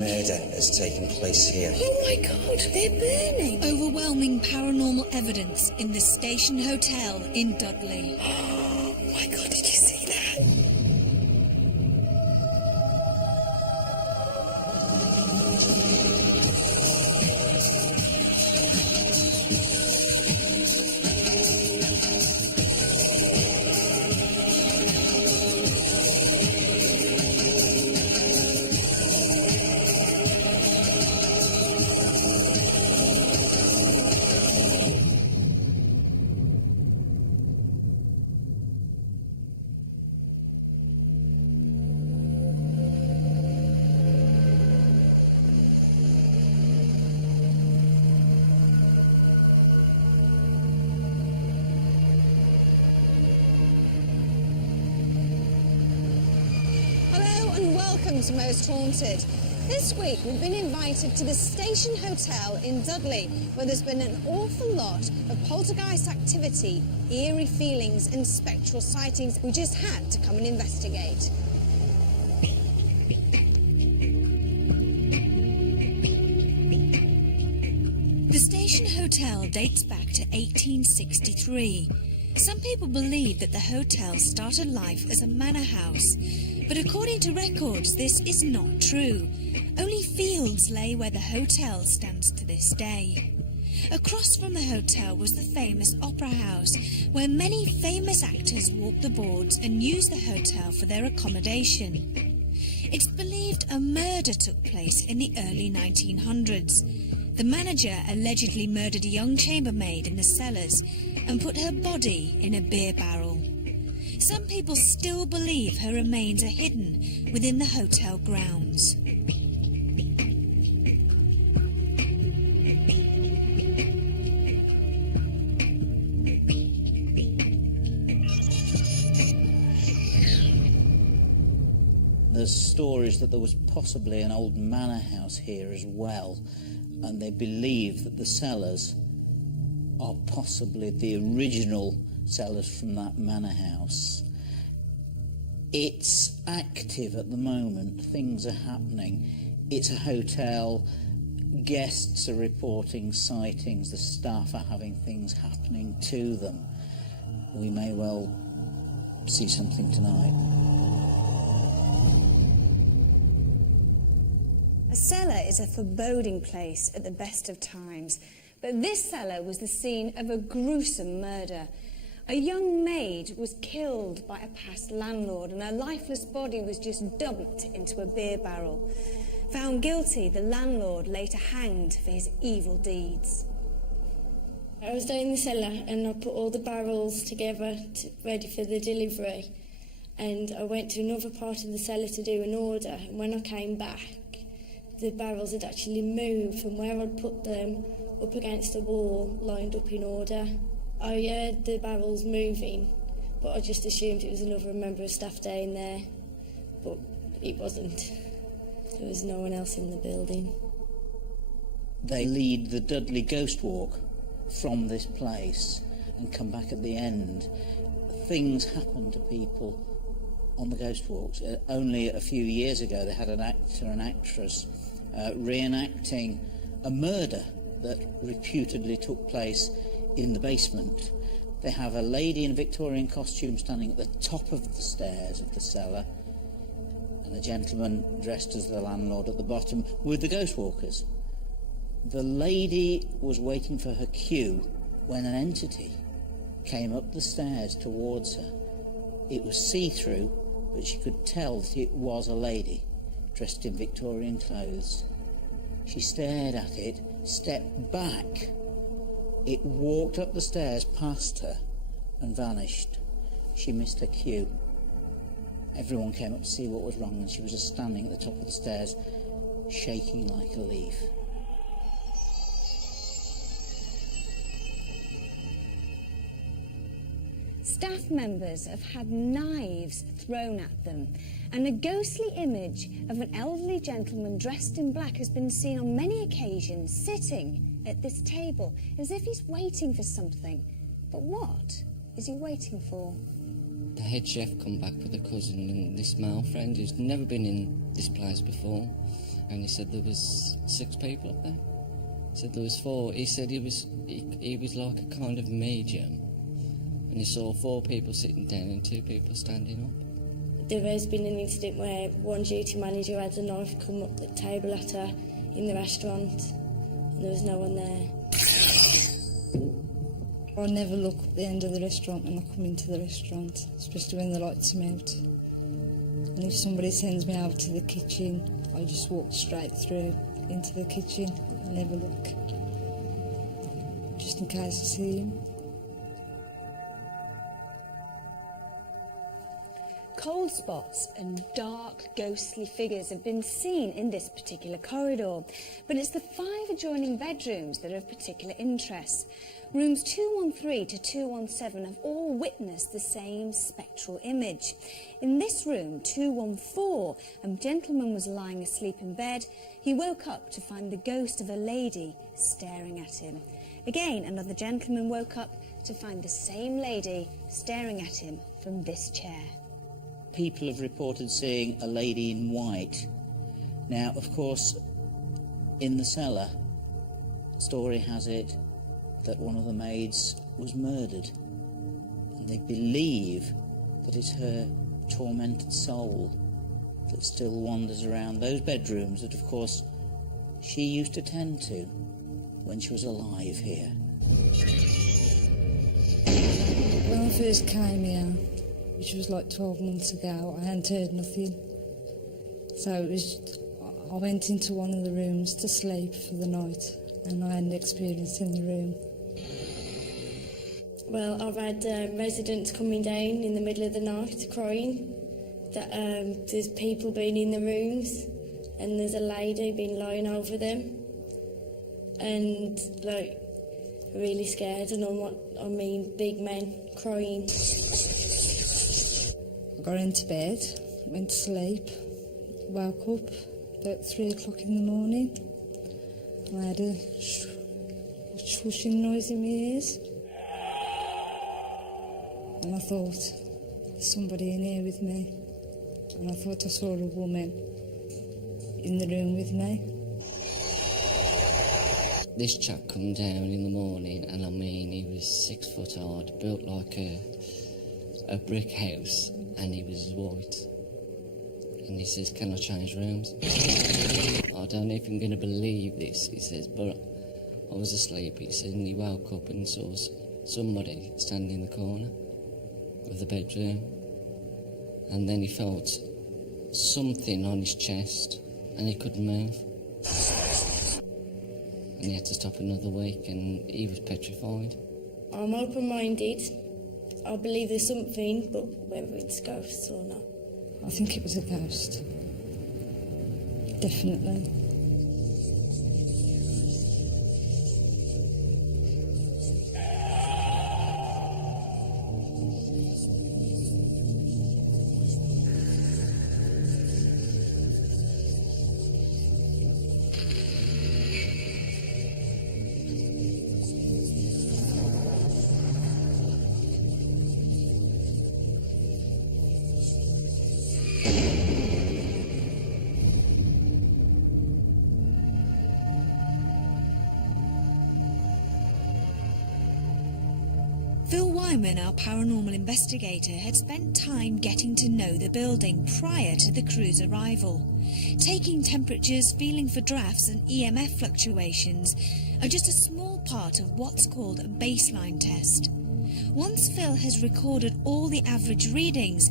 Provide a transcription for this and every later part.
Murder has taken place here. Oh my God, they're burning! Overwhelming paranormal evidence in the Station Hotel in Dudley. Oh my God, did you see that? Welcome to Most Haunted. This week we've been invited to the Station Hotel in Dudley, where there's been an awful lot of poltergeist activity, eerie feelings and spectral sightings. We just had to come and investigate. The Station Hotel dates back to 1863. Some people believe that the hotel started life as a manor house, but according to records, this is not true. Only fields lay where the hotel stands to this day. Across from the hotel was the famous Opera House, where many famous actors walked the boards and used the hotel for their accommodation. It's believed a murder took place in the early 1900s. The manager allegedly murdered a young chambermaid in the cellars and put her body in a beer barrel. Some people still believe her remains are hidden within the hotel grounds. There's stories that there was possibly an old manor house here as well, and they believe that the cellars are possibly the original cellars from that manor house. It's active at the moment, things are happening. It's a hotel, guests are reporting sightings, the staff are having things happening to them. We may well see something tonight. A cellar is a foreboding place at the best of times, but this cellar was the scene of a gruesome murder. A young maid was killed by a past landlord and her lifeless body was just dumped into a beer barrel. Found guilty, the landlord later hanged for his evil deeds. I was down in the cellar and I put all the barrels together ready for the delivery, and I went to another part of the cellar to do an order, and when I came back the barrels had actually moved from where I'd put them up against the wall, lined up in order. I heard the barrels moving, but I just assumed it was another member of staff down there, but it wasn't. There was no one else in the building. They lead the Dudley Ghost Walk from this place and come back at the end. Things happen to people on the Ghost Walks. Only a few years ago they had an actor and actress reenacting a murder that reputedly took place in the basement. They have a lady in a Victorian costume standing at the top of the stairs of the cellar, and a gentleman dressed as the landlord at the bottom with the ghost walkers. The lady was waiting for her cue when an entity came up the stairs towards her. It was see-through, but she could tell that it was a lady dressed in Victorian clothes. She stared at it, stepped back. It walked up the stairs past her and vanished. She missed her cue. Everyone came up to see what was wrong, and she was just standing at the top of the stairs, shaking like a leaf. Staff members have had knives thrown at them, and a ghostly image of an elderly gentleman dressed in black has been seen on many occasions sitting at this table as if he's waiting for something. But what is he waiting for? The head chef come back with a cousin and this male friend who's never been in this place before, and he said there was 6 people up there. He said there was 4. He said he was like a kind of medium, and he saw 4 people sitting down and 2 people standing up. There has been an incident where one duty manager had a knife come up the table at her in the restaurant, and there was no one there. I never look at the end of the restaurant when I come into the restaurant, especially when the lights are out. And if somebody sends me out to the kitchen, I just walk straight through into the kitchen. I never look, just in case I see him. Cold spots and dark, ghostly figures have been seen in this particular corridor, but it's the 5 adjoining bedrooms that are of particular interest. Rooms 213 to 217 have all witnessed the same spectral image. In this room, 214, a gentleman was lying asleep in bed. He woke up to find the ghost of a lady staring at him. Again, another gentleman woke up to find the same lady staring at him from this chair. People have reported seeing a lady in white. Now, of course, in the cellar, story has it that one of the maids was murdered, and they believe that it's her tormented soul that still wanders around those bedrooms that, of course, she used to tend to when she was alive here. When I first came here, which was like 12 months ago, I hadn't heard nothing. So I went into one of the rooms to sleep for the night, and I had an experience in the room. Well, I've had residents coming down in the middle of the night crying that there's people being in the rooms and there's a lady been lying over them, and like really scared, and I mean big men crying. I got into bed, went to sleep, woke up about 3 o'clock in the morning. I had a swooshing noise in my ears. And I thought, there's somebody in here with me. And I thought I saw a woman in the room with me. This chap come down in the morning, and I mean, he was 6 foot hard, built like a brick house, and he was white. And he says, "Can I change rooms?" I don't know if I'm going to believe this, he says, but I was asleep, he said, and he woke up and saw somebody standing in the corner of the bedroom. And then he felt something on his chest, and he couldn't move. And he had to stop another week, and he was petrified. I'm open-minded. I believe there's something, but whether it's ghosts or not. I think it was a ghost. Definitely. Phil Wyman, our paranormal investigator, had spent time getting to know the building prior to the crew's arrival. Taking temperatures, feeling for drafts and EMF fluctuations are just a small part of what's called a baseline test. Once Phil has recorded all the average readings,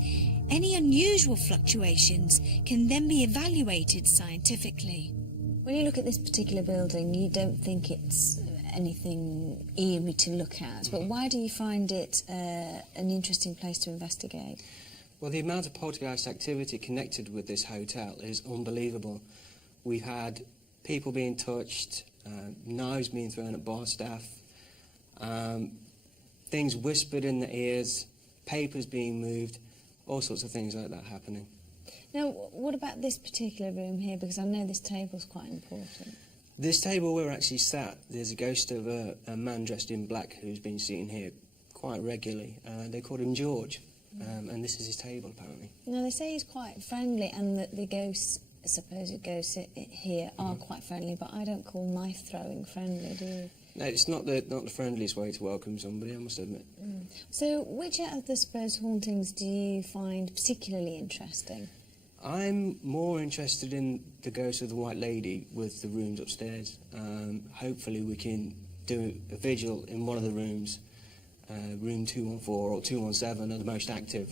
any unusual fluctuations can then be evaluated scientifically. When you look at this particular building, you don't think it's anything eerie to look at, but why do you find it an interesting place to investigate? Well, the amount of poltergeist activity connected with this hotel is unbelievable. We've had people being touched, knives being thrown at bar staff, things whispered in the ears, papers being moved, all sorts of things like that happening. Now, what about this particular room here? Because I know this table's quite important. This table where we're actually sat, there's a ghost of a man dressed in black who's been seen here quite regularly. They called him George, and this is his table, apparently. Now, they say he's quite friendly and that the ghosts supposed ghosts here are quite friendly, but I don't call knife throwing friendly, do you? No, it's not the friendliest way to welcome somebody, I must admit. So, which of the supposed hauntings do you find particularly interesting? I'm more interested in the ghost of the White Lady with the rooms upstairs. Hopefully we can do a vigil in one of the rooms, room 214 or 217 are the most active.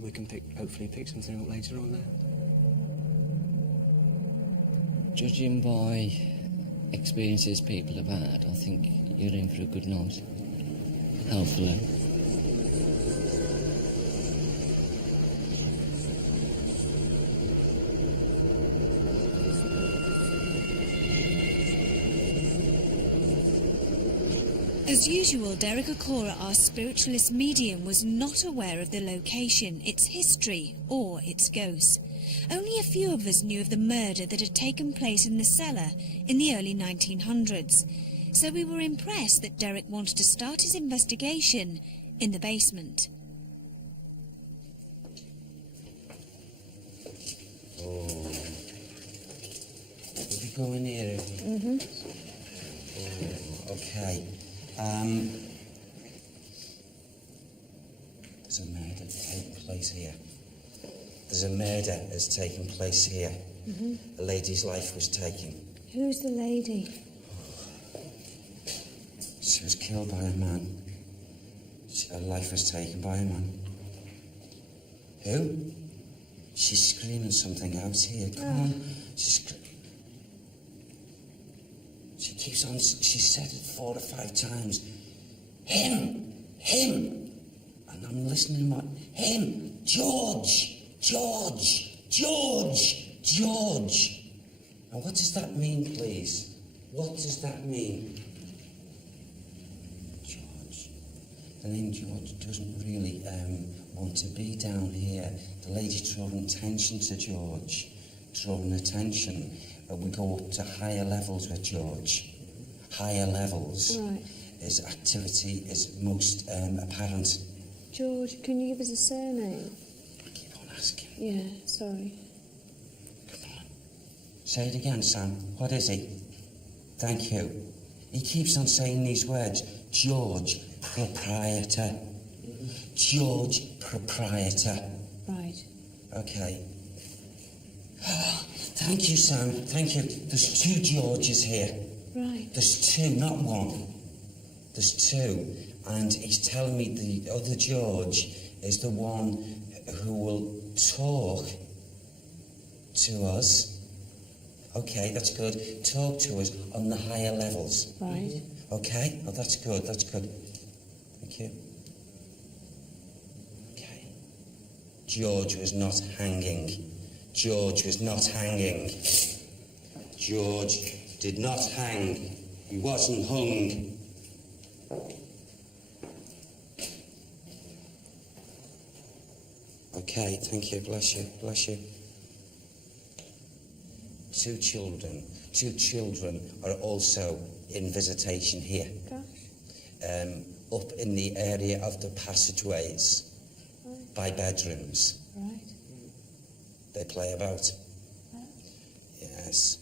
We can hopefully pick something up later on there. Judging by experiences people have had, I think you're in for a good night. Hopefully. As usual, Derek Okora, our spiritualist medium, was not aware of the location, its history, or its ghosts. Only a few of us knew of the murder that had taken place in the cellar in the early 1900s, so we were impressed that Derek wanted to start his investigation in the basement. Oh. Did we go in here? Mm-hmm. Oh, okay. There's a murder taking place here. There's a murder that's taken place here. Mm-hmm. A lady's life was taken. Who's the lady? She was killed by a man. Her life was taken by a man. Who? She's screaming something out here. Come on. She keeps on, she said it 4 or 5 times. Him! Him! And I'm listening, what? Him! George! George! George! George! And what does that mean, please? What does that mean? George. The name George doesn't really want to be down here. The lady drawing attention to George. Drawing attention. We go up to higher levels with George. Higher levels. Right. His activity is most apparent. George, can you give us a surname? I keep on asking. Yeah, sorry. Come on. Say it again, Sam. What is he? Thank you. He keeps on saying these words. George, proprietor. George, proprietor. Right. Okay. Thank you, Sam. Thank you. There's 2 Georges here. Right. There's 2, not 1. There's 2. And he's telling me the other George is the one who will talk to us. Okay, that's good. Talk to us on the higher levels. Right. Okay? Oh, that's good. That's good. Thank you. Okay. George was not hanging. George was not hanging. George did not hang. He wasn't hung. Okay, thank you. Bless you. Bless you. 2 children. 2 children are also in visitation here. Gosh. Up in the area of the passageways. Right. By bedrooms. Right. They play about. Right. Yes.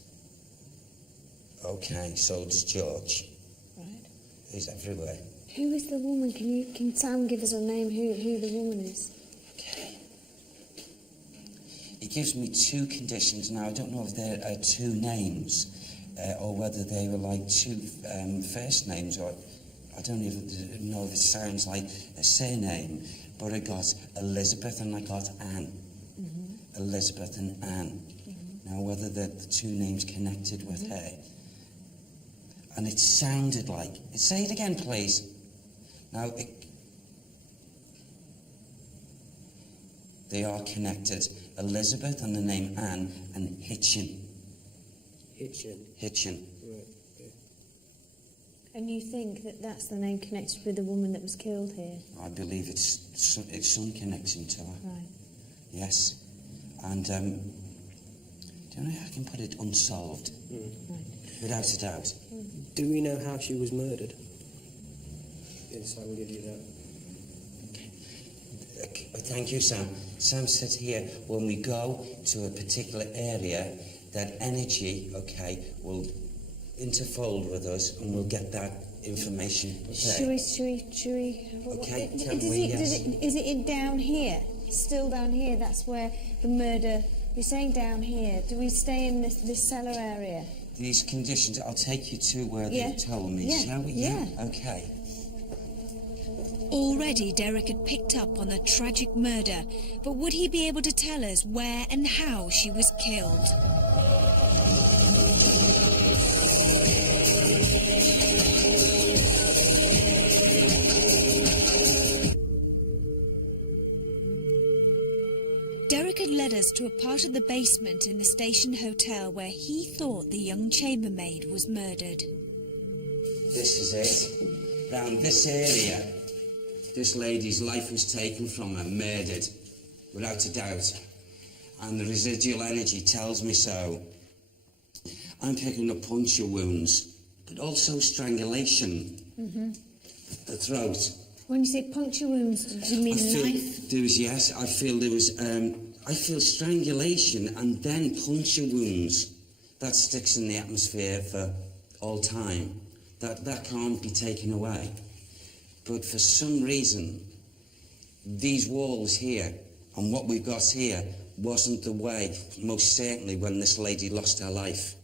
Okay, so does George. Right. He's everywhere. Who is the woman? Can Sam give us a name who the woman is? Okay. He gives me 2 conditions. Now, I don't know if there are 2 names or whether they were like 2 first names, or I don't even know if it sounds like a surname, but I got Elizabeth and I got Anne. Mm-hmm. Elizabeth and Anne. Mm-hmm. Now, whether the 2 names connected with her. And it sounded like... Say it again, please. Now, they are connected. Elizabeth and the name Anne and Hitchin. Hitchin. Hitchin. Right. Yeah. And you think that that's the name connected with the woman that was killed here? I believe it's some connection to her. Right. Yes. And, do you know how I can put it? Unsolved. Right. Without a doubt. Do we know how she was murdered? Yes, I will give you Thank you, Sam. Sam said here, when we go to a particular area, that energy, okay, will interfold with us and we'll get that information. Okay. Should we? Okay, Is can we, yes. it down here? Still down here? That's where the murder... You're saying down here. Do we stay in this cellar area? These conditions, I'll take you to where they told me, Yeah. shall we? Yeah. Okay. Already Derek had picked up on the tragic murder, but would he be able to tell us where and how she was killed? Derek had led us to a part of the basement in the station hotel where he thought the young chambermaid was murdered. This is it. Round this area, this lady's life was taken from her, murdered, without a doubt. And the residual energy tells me so. I'm picking up puncture wounds, but also strangulation. The throat. When you say puncture wounds, do you mean a knife? There was, yes, I feel there was, I feel strangulation and then puncture wounds. That sticks in the atmosphere for all time. That can't be taken away. But for some reason, these walls here and what we've got here wasn't the way, most certainly, when this lady lost her life.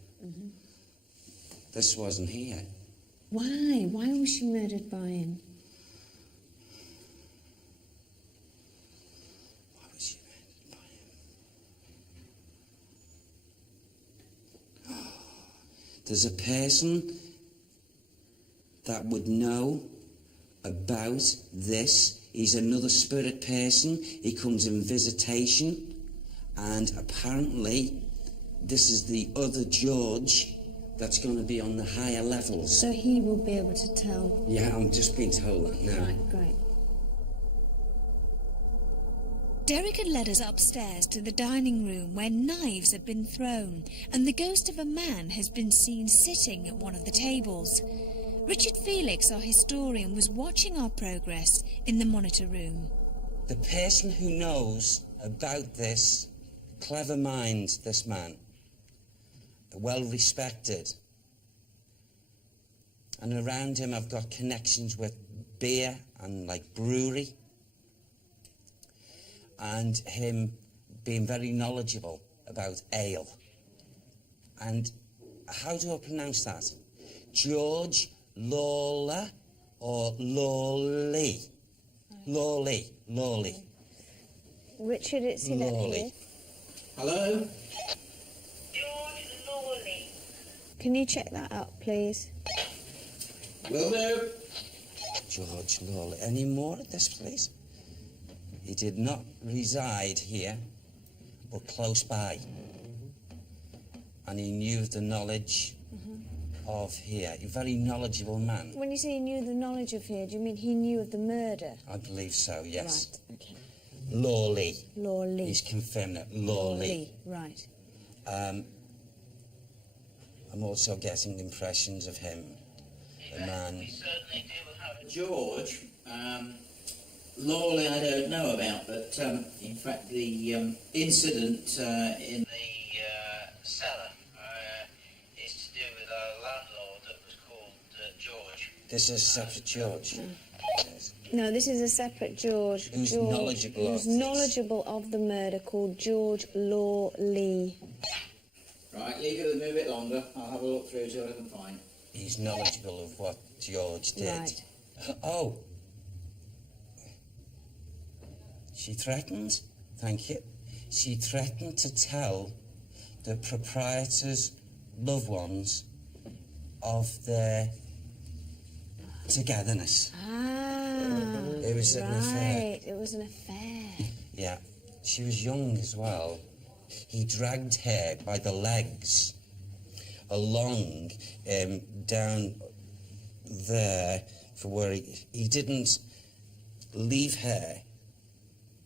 This wasn't here. Why? Why was she murdered by him? Why was she murdered by him? There's a person that would know about this. He's another spirit person. He comes in visitation, and apparently this is the other George that's going to be on the higher levels. So he will be able to tell. Yeah, I'm just being told that now. Right, great. Derek had led us upstairs to the dining room where knives had been thrown and the ghost of a man has been seen sitting at one of the tables. Richard Felix, our historian, was watching our progress in the monitor room. The person who knows about this, clever mind, this man, well respected. And around him I've got connections with beer and like brewery. And him being very knowledgeable about ale. And how do I pronounce that? George Lawler or Lawley? Lawley. Richard, it's in that Lawley. here. Hello? Can you check that out, please? Will do. George Lawley. Any more at this place? He did not reside here, but close by. And he knew the knowledge of here. A very knowledgeable man. When you say he knew the knowledge of here, do you mean he knew of the murder? I believe so, yes. Right, okay. Lawley. Lawley. He's confirmed it. Lawley. Right. I'm also getting impressions of him. The man. We certainly do have a George. Lawley I don't know about, but in fact the incident in the cellar is to do with our landlord that was called George. This is a separate George. Yes. No, this is a separate George. Who's George, knowledgeable of who's this. knowledgeable of the murder, called George Lawley. Right, leave it with me a bit longer. I'll have a look through see what I can find. He's knowledgeable of what George did. Right. Oh. She threatened, thank you, she threatened to tell the proprietor's loved ones of their togetherness. It was an affair. Right, it was an affair. Yeah, she was young as well. He dragged her by the legs along down there for where he didn't leave her.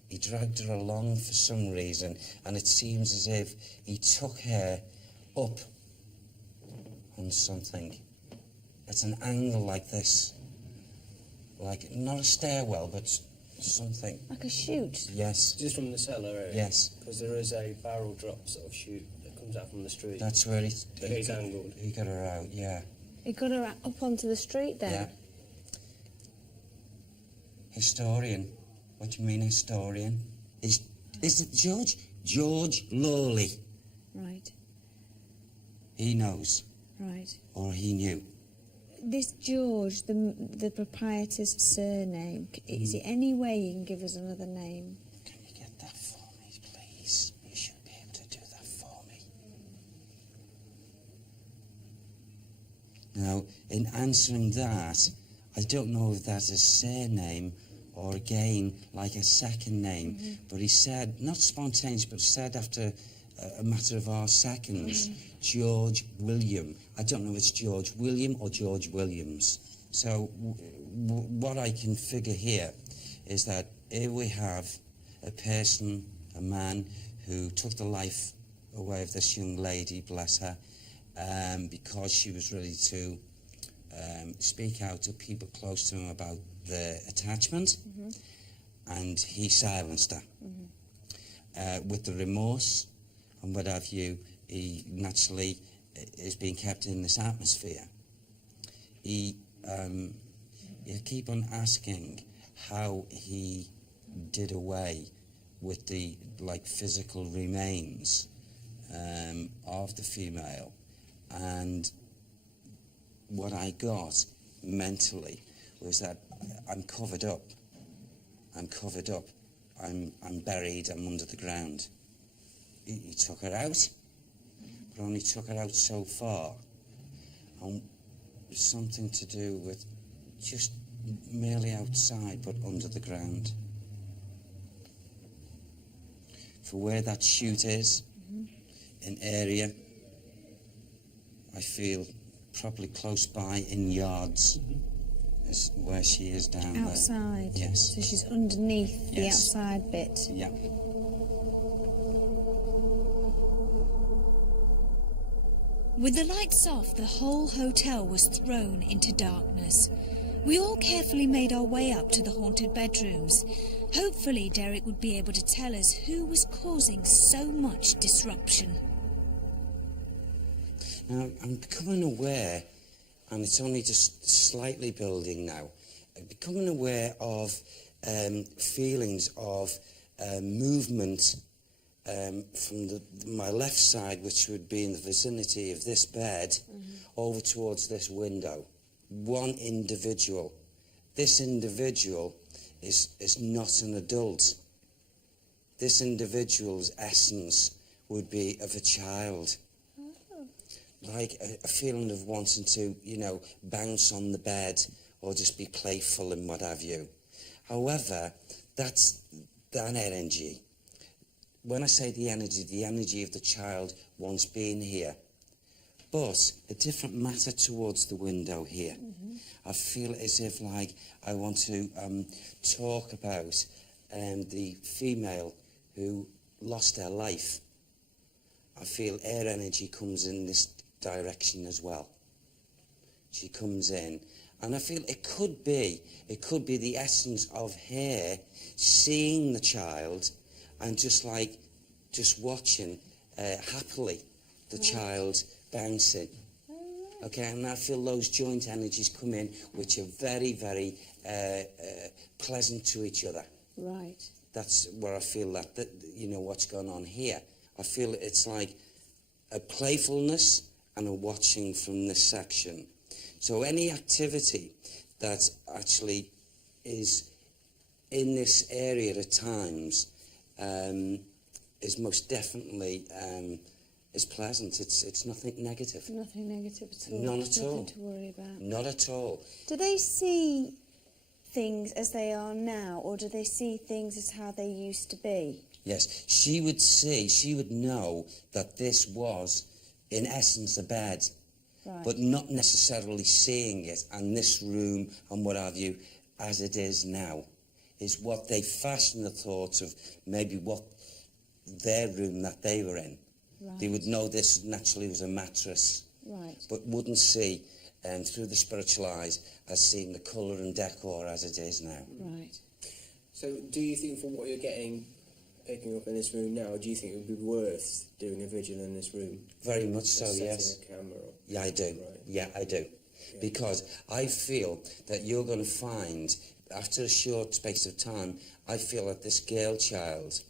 He dragged her along for some reason, and it seems as if he took her up on something. It's an angle like this. Like, not a stairwell, but something. Like a chute. Yes, Just from the cellar area? yes. Because there is a barrel drop sort of chute that comes out from the street. That's where He's angled. he got her out, yeah. It got her up onto the street then. Yeah. Historian. What do you mean historian? Is it George? George Lawley. Right, He knows, right. or he knew. This George, the proprietor's surname, is there any way you can give us another name? Can you get that for me, please? You should be able to do that for me. Now, in answering that, I don't know if that's a surname or again like a second name, but he said, not spontaneous, but said after a matter of our seconds, George William. I don't know if it's George William or George Williams. So what I can figure here is that here we have a person, a man, who took the life away of this young lady, bless her, because she was ready to speak out to people close to him about the attachment, and he silenced her. With the remorse and what have you, he naturally is being kept in this atmosphere. You keep on asking how he did away with the physical remains of the female, and what I got mentally was that I'm covered up. I'm covered up. I'm buried. I'm under the ground. He took her out, but only took her out so far. And something to do with just merely outside, but under the ground. For where that chute is, an area, I feel probably close by in yards. Is where she is down Outside? there. Yes. So she's underneath the Yes. outside bit? Yeah. With the lights off, the whole hotel was thrown into darkness. We all carefully made our way up to the haunted bedrooms. Hopefully, Derek would be able to tell us who was causing so much disruption. Now, I'm becoming aware, and it's only just slightly building now, I'm becoming aware of feelings of movement from my left side, which would be in the vicinity of this bed, over towards this window. One individual. This individual is not an adult. This individual's essence would be of a child. Like a feeling of wanting to, bounce on the bed or just be playful and what have you. However, that's that energy. When I say the energy of the child once being here. But a different matter towards the window here. I feel as if I want to talk about the female who lost her life. I feel her energy comes in this direction as well. She comes in, and I feel it could be the essence of her seeing the child and just watching happily the child bouncing. Okay, and I feel those joint energies come in, which are very, very pleasant to each other. Right. That's where I feel that what's going on here. I feel it's like a playfulness and a watching from this section. So any activity that actually is in this area at times is most definitely is pleasant. It's nothing negative. Nothing negative at all? None at all. Nothing to worry about? Not at all. Do they see things as they are now, or do they see things as how they used to be? Yes, she would know that this was, in essence, a bed, Right. but not necessarily seeing it, and this room and what have you, as it is now, is what they fashion the thoughts of maybe what their room that they were in. Right. They would know this naturally was a mattress, Right. but wouldn't see through the spiritual eyes as seeing the colour and decor as it is now. Right. So, do you think from what you're picking up in this room now, do you think it would be worth doing a vigil in this room? Very much so, Setting yes. a camera up? Yeah, I do. Right. Yeah, I do. Yeah. Because I feel that you're going to find, after a short space of time, I feel that this girl child,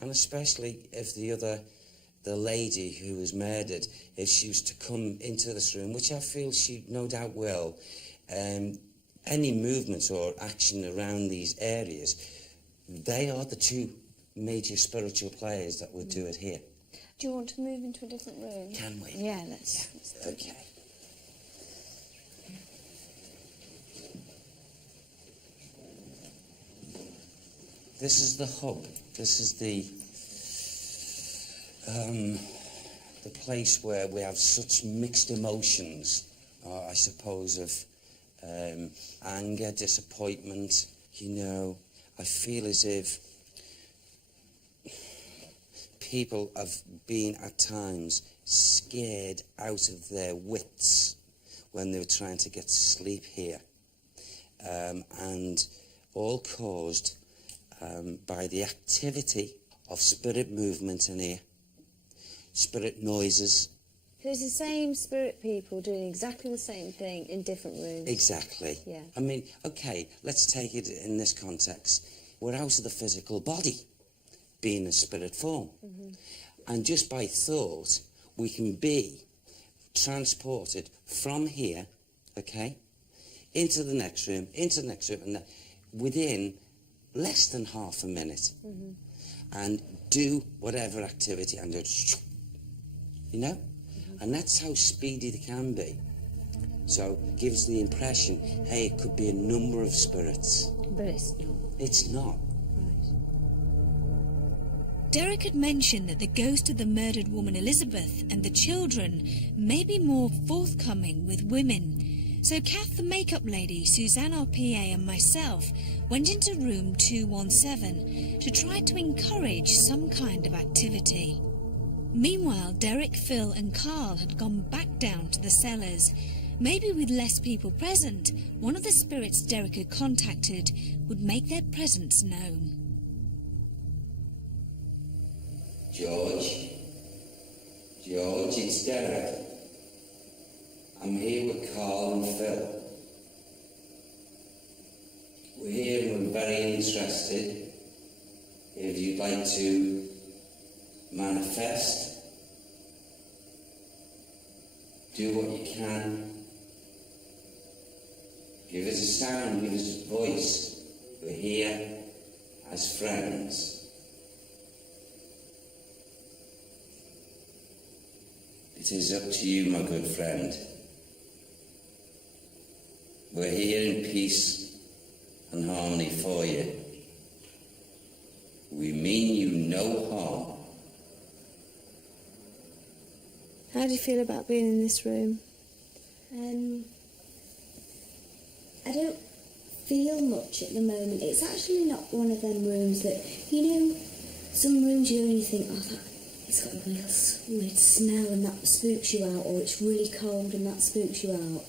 and especially if the lady who was murdered, if she was to come into this room, which I feel she no doubt will, any movements or action around these areas, they are the two major spiritual players that would do it here. Do you want to move into a different room? Can we? Yeah, let's do Okay. This is the hub. This is the place where we have such mixed emotions, I suppose, of anger, disappointment. You know, I feel as if people have been at times scared out of their wits when they were trying to get sleep here, and all caused by the activity of spirit movement in here, spirit noises. So it's the same spirit people doing exactly the same thing in different rooms. Exactly. Yeah. I mean, okay, let's take it in this context. We're out of the physical body, being a spirit form. Mm-hmm. And just by thought, we can be transported from here, okay, into the next room, and within less than half a minute, Mm-hmm. and do whatever activity and go, you know? And that's how speedy they can be. So gives the impression, hey, it could be a number of spirits. But it's not. It's not. Right. Derek had mentioned that the ghost of the murdered woman Elizabeth and the children may be more forthcoming with women. So Kath, the makeup lady, Suzanne, our PA, and myself went into room 217 to try to encourage some kind of activity. Meanwhile, Derek, Phil and Carl had gone back down to the cellars. Maybe with less people present, one of the spirits Derek had contacted would make their presence known. George, it's Derek. I'm here with Carl and Phil. We're here and we're very interested. If you'd like to manifest, do what you can. Give us a sound, give us a voice. We're here as friends. It is up to you, my good friend. We're here in peace and harmony for you. We mean you no harm. How do you feel about being in this room? I don't feel much at the moment. It's actually not one of them rooms that, you know, some rooms you only think, oh, it's got a real weird smell and that spooks you out, or it's really cold and that spooks you out.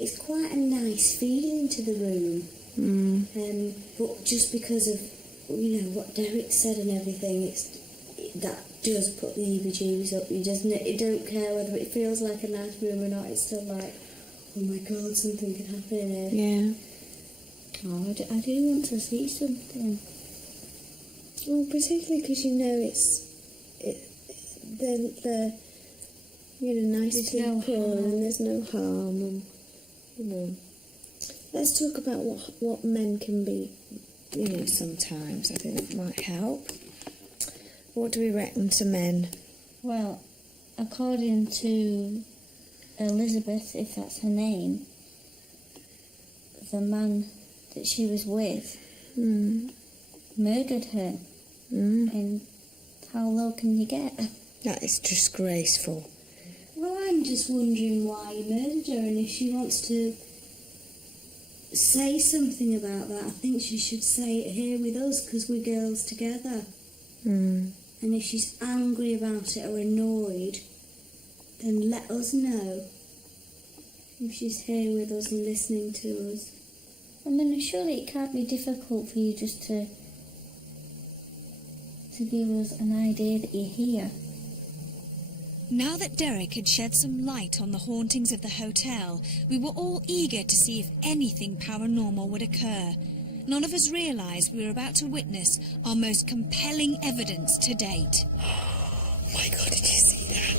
It's quite a nice feeling to the room. But just because of, you know, what Derek said and everything, that does put the heebie-jeebies up you, doesn't it? You don't care whether it feels like a nice room or not, it's still like, oh my God, something could happen in here. Yeah. Oh, I do want to see something. Well, particularly because you know they're you know, nice There's people no harm. and there's no harm, and you know. Let's talk about what men can be, you know, sometimes. I think that might help. What do we reckon to men? Well, according to Elizabeth, if that's her name, the man that she was with murdered her. And how low can you get? That is disgraceful. Well, I'm just wondering why he murdered her, and if she wants to say something about that, I think she should say it here with us, because we're girls together. And if she's angry about it or annoyed, then let us know. If she's here with us and listening to us. I mean, surely it can't be difficult for you just to give us an idea that you're here. Now that Derek had shed some light on the hauntings of the hotel, we were all eager to see if anything paranormal would occur. None of us realised we were about to witness our most compelling evidence to date. My God, did you see that?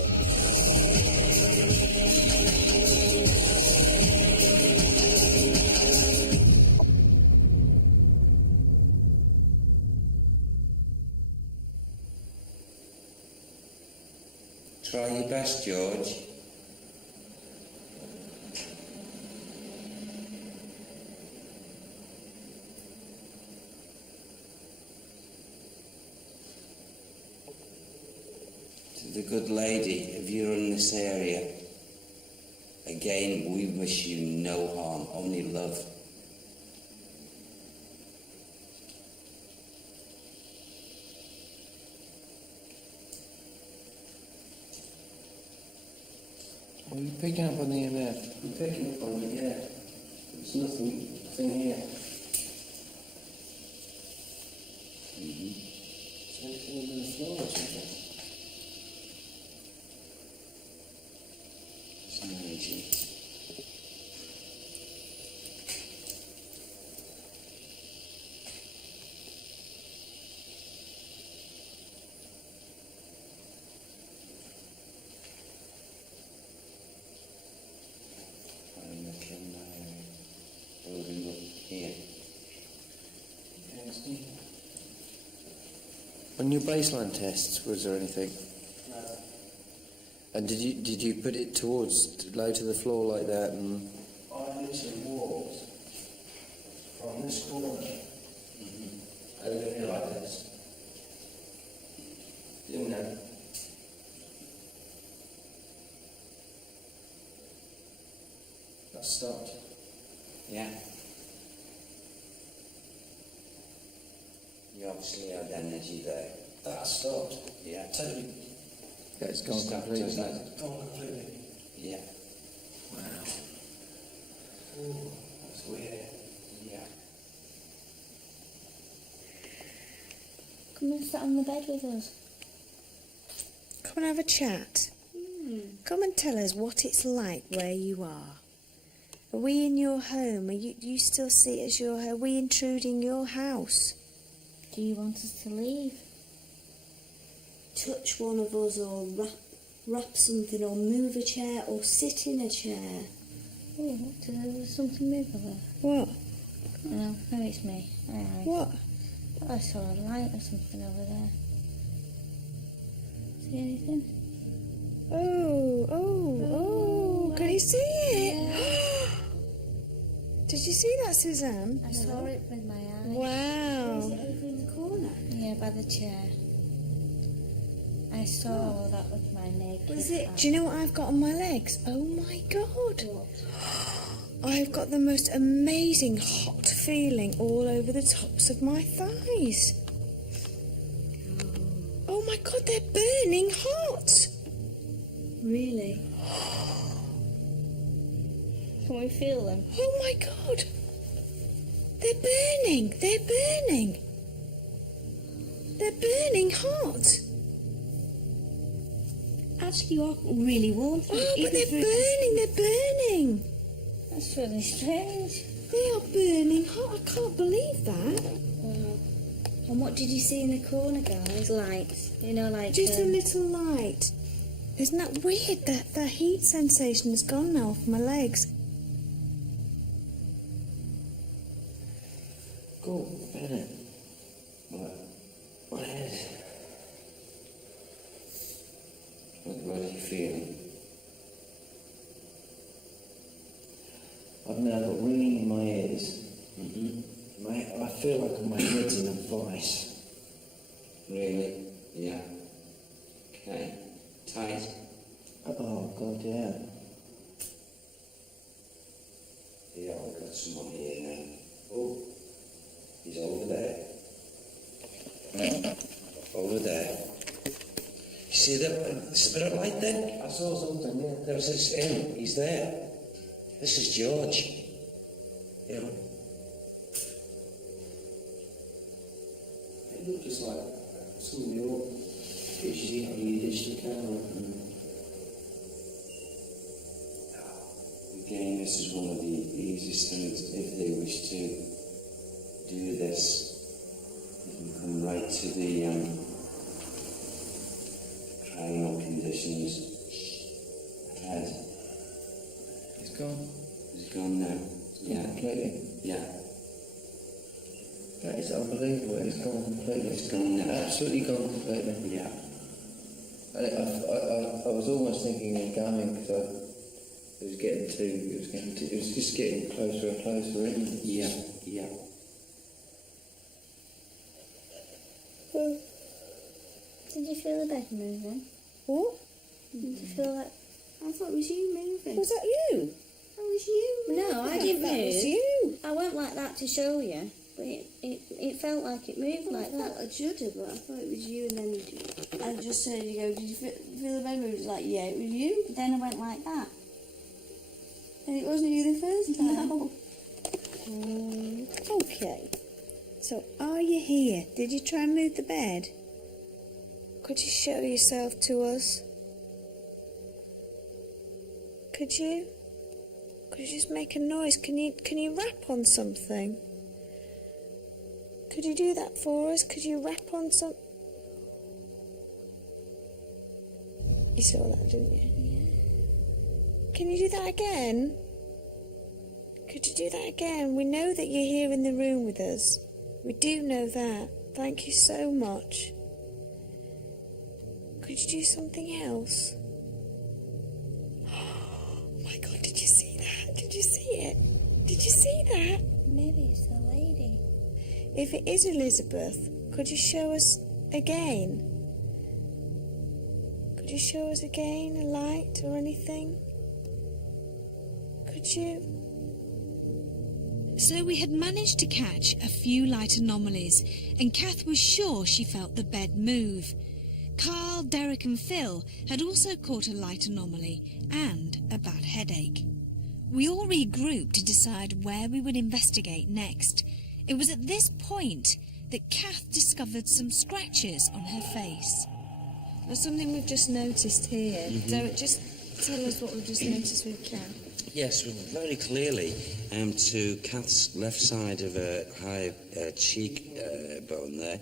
Try your best, George. To the good lady, if you're in this area, again, we wish you no harm, only love. Are you picking up on the EMF? I'm picking up on it, yeah. There's nothing here. Mm-hmm. Is there anything under the floor or something? It's an energy. Building up here. On your baseline tests, was there anything? No. And did you put it towards low to the floor like that? And I literally walked from this corner over here like this. Didn't know. That stopped. Yeah. You obviously had energy there. That stopped. Yeah. Totally yeah, it's gone Stopped, completely. hasn't it? gone completely. Yeah. Wow. Ooh, that's weird. Yeah. Come and sit on the bed with us. Come and have a chat. Come and tell us what it's like where you are. Are we in your home? Do you still see it as your home? Are we intruding your house? Do you want us to leave? Touch one of us or wrap something or move a chair or sit in a chair. Oh, there's something move over there. What? No, maybe it's me. Alright. What? I saw a light or something over there. See anything? Oh, can you see it? Yeah. Did you see that, Suzanne? I saw it with my eyes. Wow. Was it over in the corner? Yeah, by the chair. I saw that with my naked Was it? eye. Do you know what I've got on my legs? Oh my God. What? I've got the most amazing hot feeling all over the tops of my thighs. Oh my God, they're burning hot. Really? Can we feel them? Oh my God. They're burning. They're burning. They're burning hot. Actually, you are really warm. Oh, but they're burning. They're burning. That's really strange. They are burning hot. I can't believe that. And what did you see in the corner, guys? Lights. You know, like... Just a little light. Isn't that weird? That the heat sensation has gone now off my legs. Cool, Bennett. What is? What are you feeling? I've now got ringing in my ears. Mm-hmm. I feel like my head's in a vice. Really? Yeah. Okay. Tight? Oh, God, yeah. Yeah, I've got someone here now. Oh, he's over there. Over there. You see that? There's a bit of light there? I saw something, yeah. There's him. He's there. This is George. Yeah. It looked just like some of your pictures you have on your digital camera. Again, this is one of the easiest things. If they wish to do this, they can come right to the cranial conditions head. It's gone. It's gone now. Yeah. Completely. Yeah. That is unbelievable. It's gone completely. It's gone now. Absolutely gone completely. Yeah. And I was almost thinking of going because it was just getting closer and closer, isn't it? Yeah. Yeah. Did you feel the bed moving? What? Did you feel that? I thought it was you moving. Was that you? That was you. No, I didn't move. That was you. I went like that to show you, but it felt like it moved like that. I shuddered, but I thought it was you, and then I just heard you go, did you feel the bed move? It was like, yeah, it was you. Then I went like that. And it wasn't you the first time. No. Okay. So, are you here? Did you try and move the bed? Could you show yourself to us? Could you? Could you just make a noise? Can you rap on something? Could you do that for us? Could you rap on some? You saw that, didn't you? Can you do that again? Could you do that again? We know that you're here in the room with us. We do know that. Thank you so much. Could you do something else? Oh my God, did you see that? Did you see it? Did you see that? Maybe it's the lady. If it is Elizabeth, could you show us again? Could you show us again a light or anything? Could you? So we had managed to catch a few light anomalies, and Kath was sure she felt the bed move. Carl, Derek and Phil had also caught a light anomaly and a bad headache. We all regrouped to decide where we would investigate next. It was at this point that Kath discovered some scratches on her face. There's something we've just noticed here. Derek, just tell us what we've just noticed with Kath. Yes, well, very clearly, to Kath's left side of her high cheek bone there,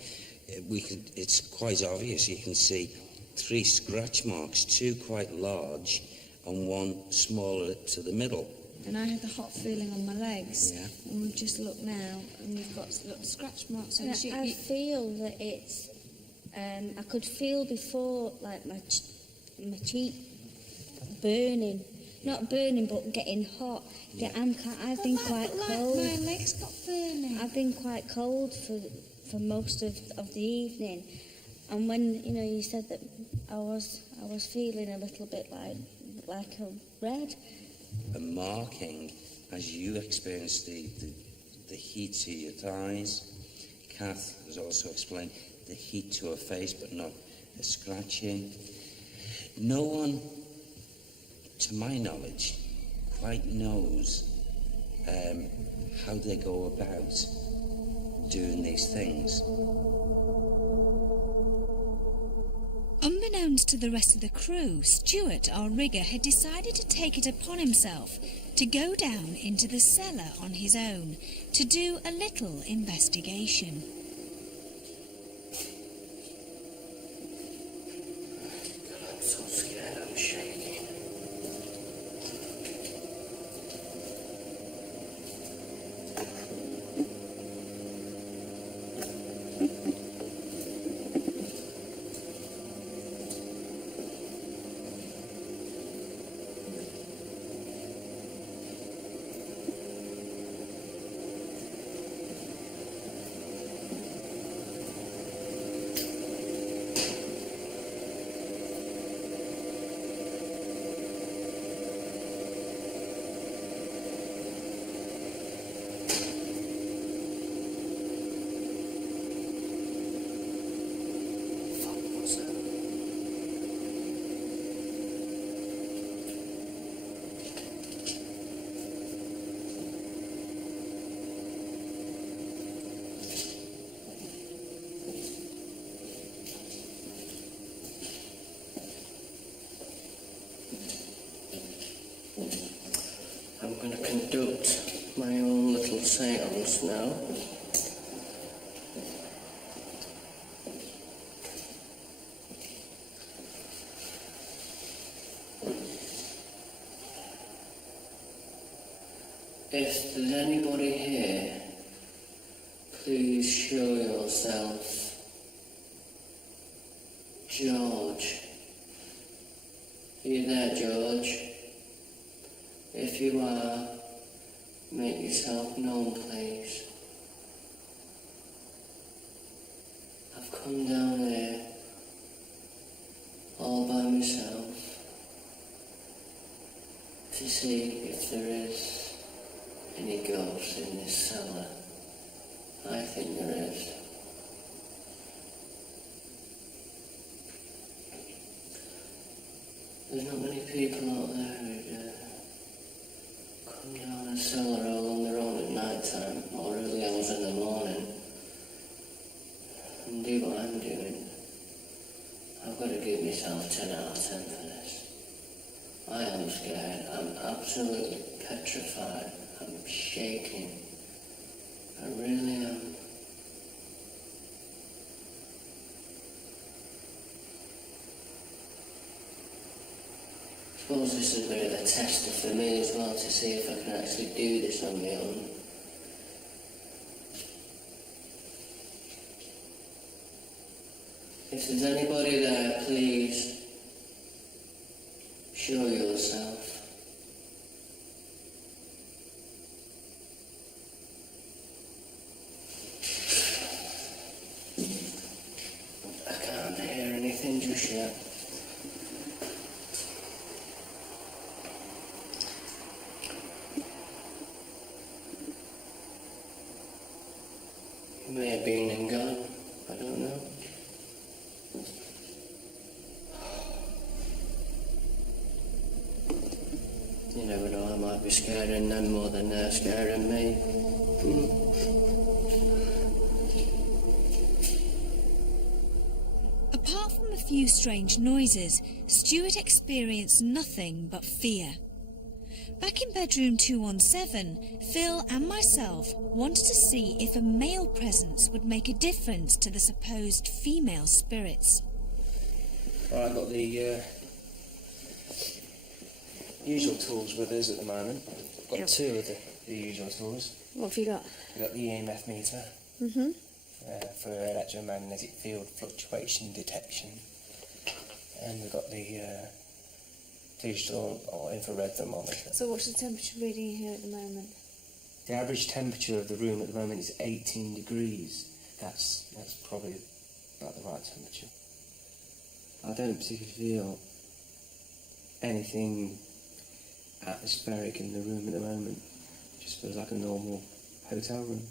it's quite obvious. You can see 3 scratch marks, 2 quite large and 1 smaller to the middle. And I had the hot feeling on my legs. Yeah. And we've just looked now, and we've got little scratch marks on And the cheek. I feel that it's. I could feel before, like my cheek burning. Not burning, but getting hot. Yeah, I've been quite cold. My legs got burning. I've been quite cold for most of the evening, and when you said that, I was feeling a little bit like a red. A marking as you experience the heat to your thighs. Kath has also explained the heat to her face, but not the scratching. No one, to my knowledge, quite knows how they go about doing these things. Unbeknownst to the rest of the crew, Stuart, our rigger, had decided to take it upon himself to go down into the cellar on his own to do a little investigation. I'm so scared, I'm shaking. going to conduct my own little seance now. If there's anybody here, please show yourself. George. Are you there, George? If you are, make yourself known, please. I've come down here all by myself to see if there is any ghosts in this cellar. I think there is. There's not many people out there who'd come down a cellar all on their own at night time or early hours in the morning and do what I'm doing. I've got to give myself 10 out of 10 for this. I am scared. I'm absolutely petrified. I'm shaking. I really am. I suppose this is a bit of a tester for me as well to see if I can actually do this on my own. If there's anybody there, please show yourself. I can't hear anything just yet. He may have been and gone. I don't know. You never know, I might be scaring them more than they're scaring me. Apart from a few strange noises, Stuart experienced nothing but fear. Back in bedroom 217, Phil and myself wanted to see if a male presence would make a difference to the supposed female spirits. Right, I've got the usual tools with us at the moment. I've got two of the usual tools. What have you got? We've got the EMF meter Mm-hmm. for electromagnetic field fluctuation detection. And we've got the digital or infrared thermometer. So what's the temperature reading here at the moment? The average temperature of the room at the moment is 18 degrees. That's probably about the right temperature. I don't particularly feel anything atmospheric in the room at the moment. It just feels like a normal hotel room.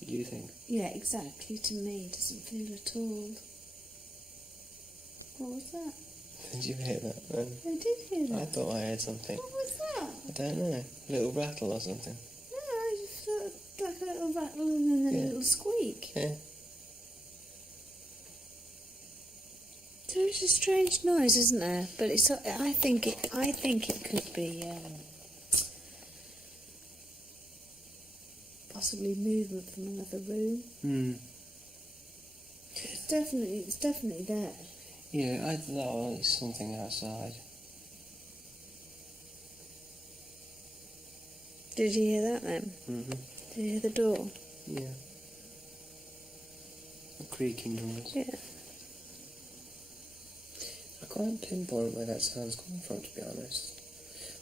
What do you think? Yeah, exactly. To me, it doesn't feel at all. What was that? Did you hear that? I did hear that. I thought I heard something. What was that? I don't know. A little rattle or something. No, I just felt like a little rattle and then a little squeak. Yeah. There's a strange noise, isn't there? But it's. I think it could be possibly movement from another room. It's definitely there. Yeah, I thought it's something outside. Did you hear that then? Mm-hmm. Did you hear the door? Yeah. A creaking noise. Yeah. I can't pinpoint where that sound's coming from, to be honest.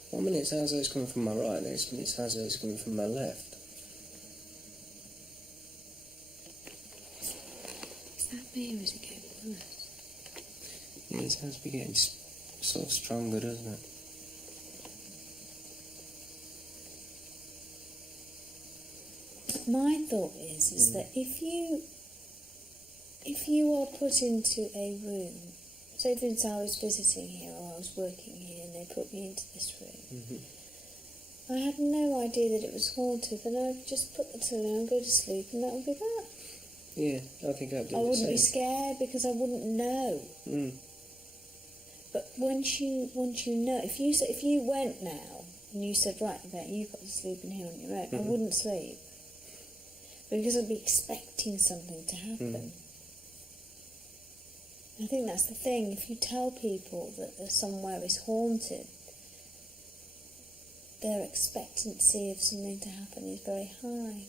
1 minute it sounds like it's coming from my right, next minute it sounds like it's coming from my left. Is that me or is it getting worse? Yeah, it sounds to be getting sort of stronger, doesn't it? My thought is that if you are put into a room, say for instance I was visiting here or I was working here and they put me into this room, I had no idea that it was haunted, and I'd just put the telly on and go to sleep, and that would be that. Yeah, I think I'd do I the wouldn't be same. scared because I wouldn't know. Mm. But once you know, if you went now and you said, right, then you've got to sleep in here on your own, I wouldn't sleep. Because I'd be expecting something to happen. I think that's the thing. If you tell people that there's somewhere is haunted, their expectancy of something to happen is very high.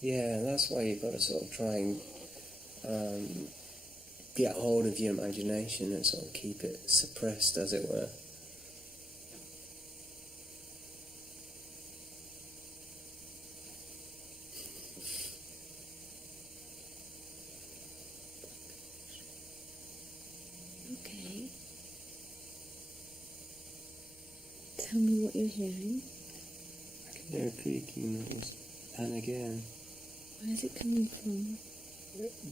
Yeah, that's why you've got to sort of try and get hold of your imagination and sort of keep it suppressed, as it were. Okay. Tell me what you're hearing. I can hear a creaking noise, and again. Where's it coming from?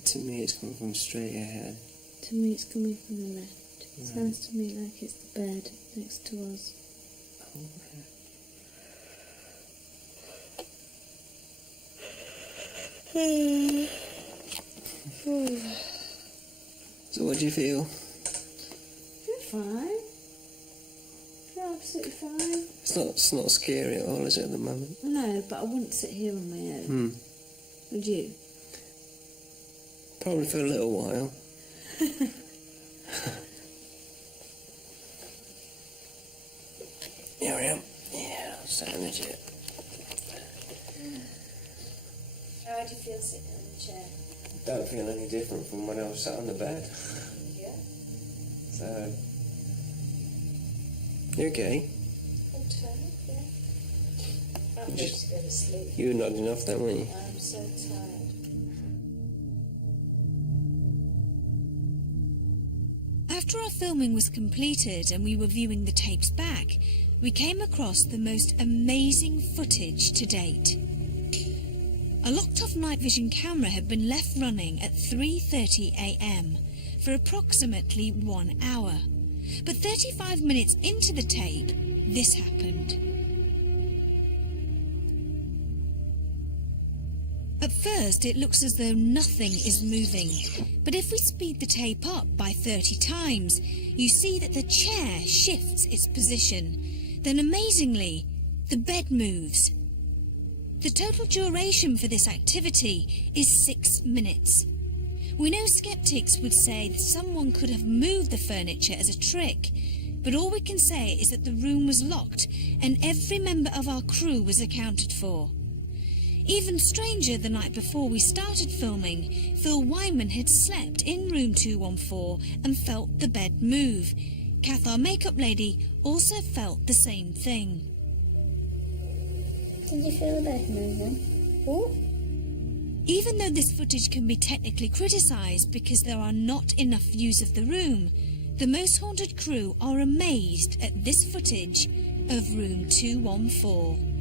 To me, it's coming from straight ahead. To me, it's coming from the left. It Right. sounds to me like it's the bed next to us. Oh, yeah. So, what do you feel? You're fine. You're absolutely fine. It's not scary at all, is it, at the moment? No, but I wouldn't sit here on my own. Would you? Probably for a little while. Here I am. Yeah, I'll stand in the chair. How do you feel sitting in the chair? Don't feel any different from when I was sat on the bed. Yeah. So, you okay? I'm tired, yeah. I'm ready to go to sleep. You were nodding off then, weren't you? I'm so tired. After our filming was completed and we were viewing the tapes back, we came across the most amazing footage to date. A locked-off night vision camera had been left running at 3:30 a.m. for approximately 1 hour. But 35 minutes into the tape, this happened. At first, it looks as though nothing is moving, but if we speed the tape up by 30 times, you see that the chair shifts its position. Then, amazingly, the bed moves. The total duration for this activity is 6 minutes. We know skeptics would say that someone could have moved the furniture as a trick, but all we can say is that the room was locked and every member of our crew was accounted for. Even stranger, the night before we started filming, Phil Wyman had slept in room 214 and felt the bed move. Kath, our makeup lady, also felt the same thing. Did you feel the bed moving? What? Even though this footage can be technically criticised because there are not enough views of the room, the Most Haunted crew are amazed at this footage of room 214.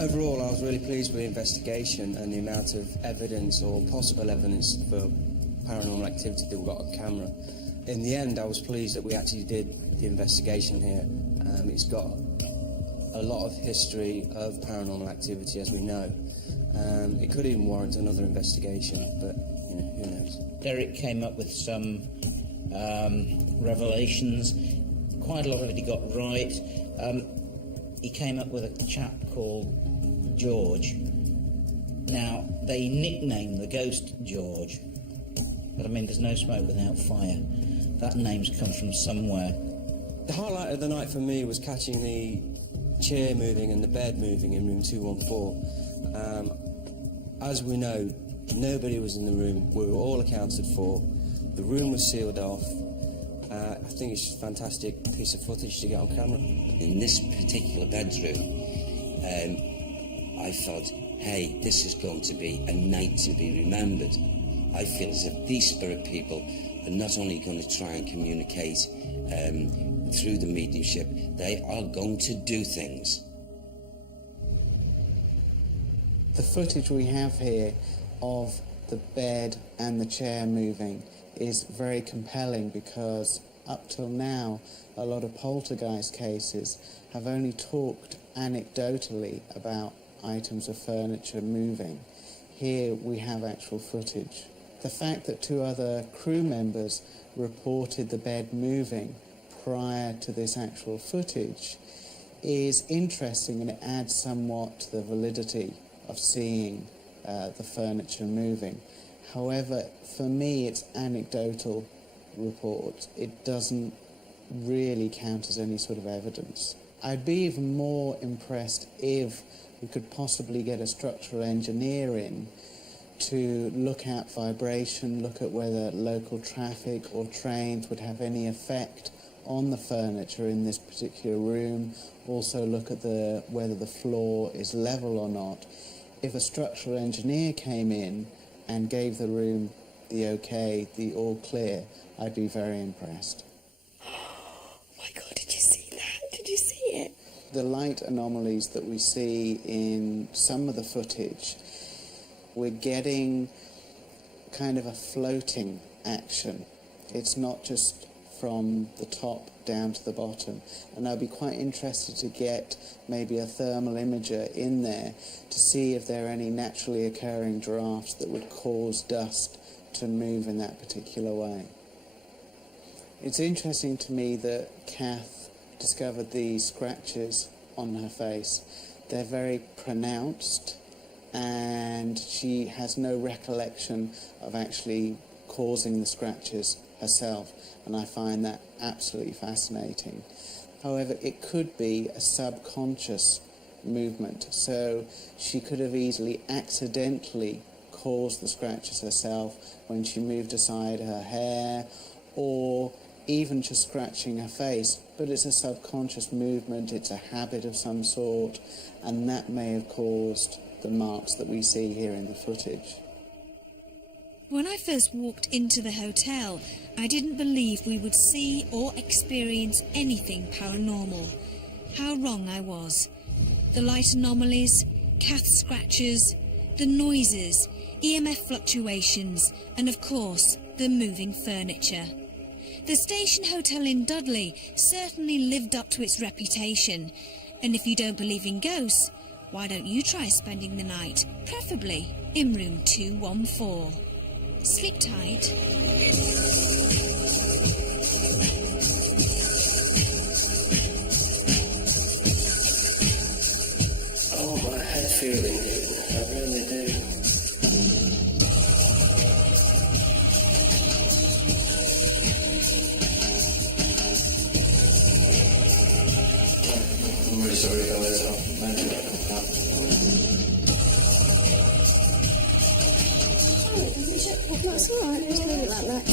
Overall, I was really pleased with the investigation and the amount of evidence or possible evidence for paranormal activity that we got on camera. In the end, I was pleased that we actually did the investigation here. It's got a lot of history of paranormal activity, as we know. It could even warrant another investigation, but you know, who knows? Derek came up with some revelations. Quite a lot of it he got right. He came up with a chap called George. Now, they nicknamed the ghost George, but I mean, there's no smoke without fire. That name's come from somewhere. The highlight of the night for me was catching the chair moving and the bed moving in room 214. As we know, nobody was in the room. We were all accounted for. The room was sealed off. I think it's a fantastic piece of footage to get on camera. In this particular bedroom, I thought, hey, this is going to be a night to be remembered. I feel as if these spirit people are not only going to try and communicate through the mediumship, they are going to do things. The footage we have here of the bed and the chair moving is very compelling, because up till now a lot of poltergeist cases have only talked anecdotally about items of furniture moving. Here we have actual footage. The fact that 2 other crew members reported the bed moving prior to this actual footage is interesting, and it adds somewhat to the validity of seeing the furniture moving. However, for me, it's anecdotal report. It doesn't really count as any sort of evidence. I'd be even more impressed if we could possibly get a structural engineer in to look at vibration, look at whether local traffic or trains would have any effect on the furniture in this particular room, also look at whether the floor is level or not. If a structural engineer came in and gave the room the okay, the all clear, I'd be very impressed. Oh my God, did you see that? Did you see it? The light anomalies that we see in some of the footage, we're getting kind of a floating action. It's not just from the top down to the bottom. And I'd be quite interested to get maybe a thermal imager in there to see if there are any naturally occurring drafts that would cause dust to move in that particular way. It's interesting to me that Kath discovered these scratches on her face. They're very pronounced, and she has no recollection of actually causing the scratches herself, and I find that absolutely fascinating. However, it could be a subconscious movement, so she could have easily accidentally caused the scratches herself when she moved aside her hair, or even just scratching her face, but it's a subconscious movement, it's a habit of some sort, and that may have caused the marks that we see here in the footage. When I first walked into the hotel, I didn't believe we would see or experience anything paranormal. How wrong I was. The light anomalies, Kath scratches, the noises, EMF fluctuations, and of course, the moving furniture. The station hotel in Dudley certainly lived up to its reputation, and if you don't believe in ghosts, why don't you try spending the night, preferably in room 214. Sleep tight. Oh, I had a feeling, I really do. I'm really sorry, guys. I've made it up. That's alright, just leave it like that.